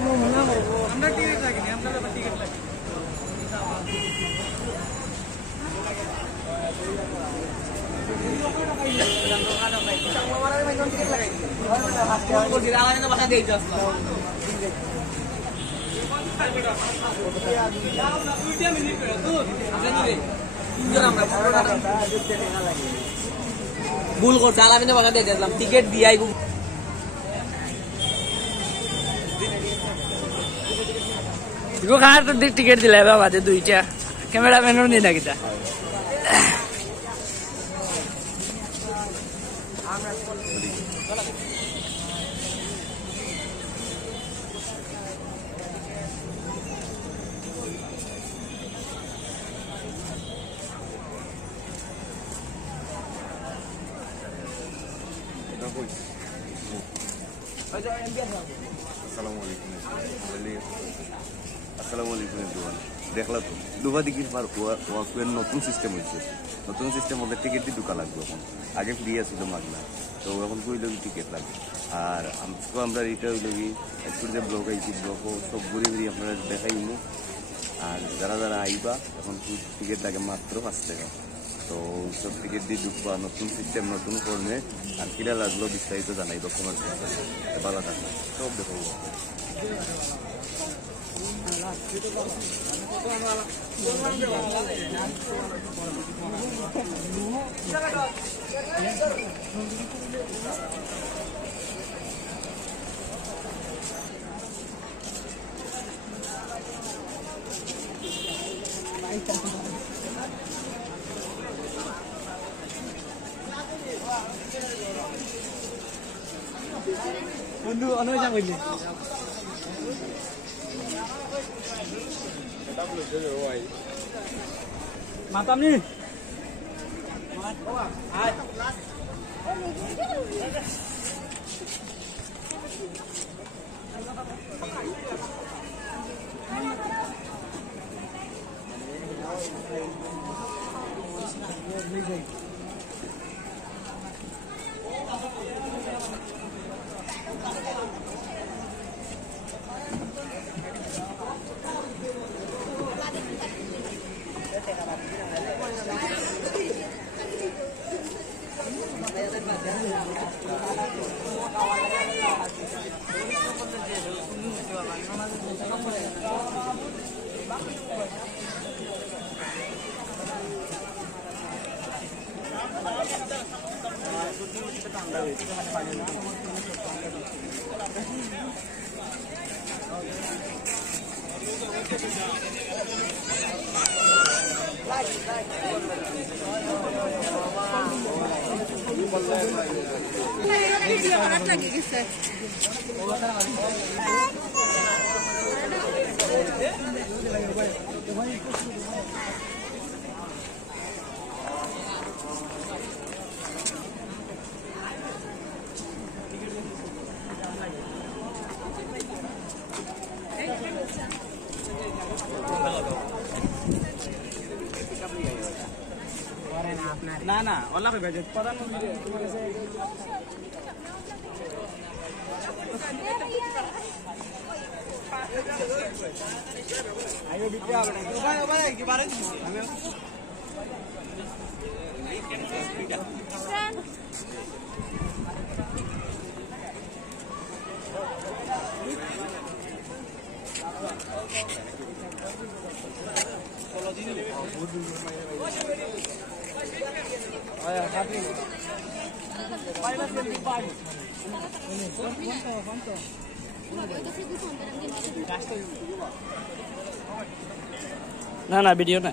আমরা টিকিট লাগিনি আমরা টিকিট লাগি ভুল করছে আলামিনে বাগা দিয়ে দিলাম টিকিট দিয়াই গো খার তো টিকিট দিলে বাবা দে দুইটা ক্যামেরাম্যানও নি না কিটা দেখলা তো দুবা দিকে নতুন সিস্টেম হয়েছে নতুন সিস্টেম ওদের টিকিট দিয়ে ঢুকা লাগবে এখন আগে ফ্রি আসছিল মাগনা তো এখন কইল টিকিট লাগবে আর আমরা এটা হইল কি একটু যে ব্লগ আইছি ব্লগ সব ঘুরে ঘুরে আপনারা দেখাইমু আর যারা যারা আইবা এখন টিকিট লাগে মাত্র 5 টাকা তো সব টিকিট দিয়ে ঢুকবা নতুন সিস্টেম নতুন ফর্মে আর কিরা লাগলো বিস্তারিত জানাইবা কমার ভালো থাকবে সব দেখাইব বন্ধু অনেক যা কইলি মাতাম নি না না অল্লাহ ভাই প্রধানমন্ত্রী তোমার কাছে আইও বিক্রি হবে না ভাই ভাই কি বারে আমি না না ভিডিও না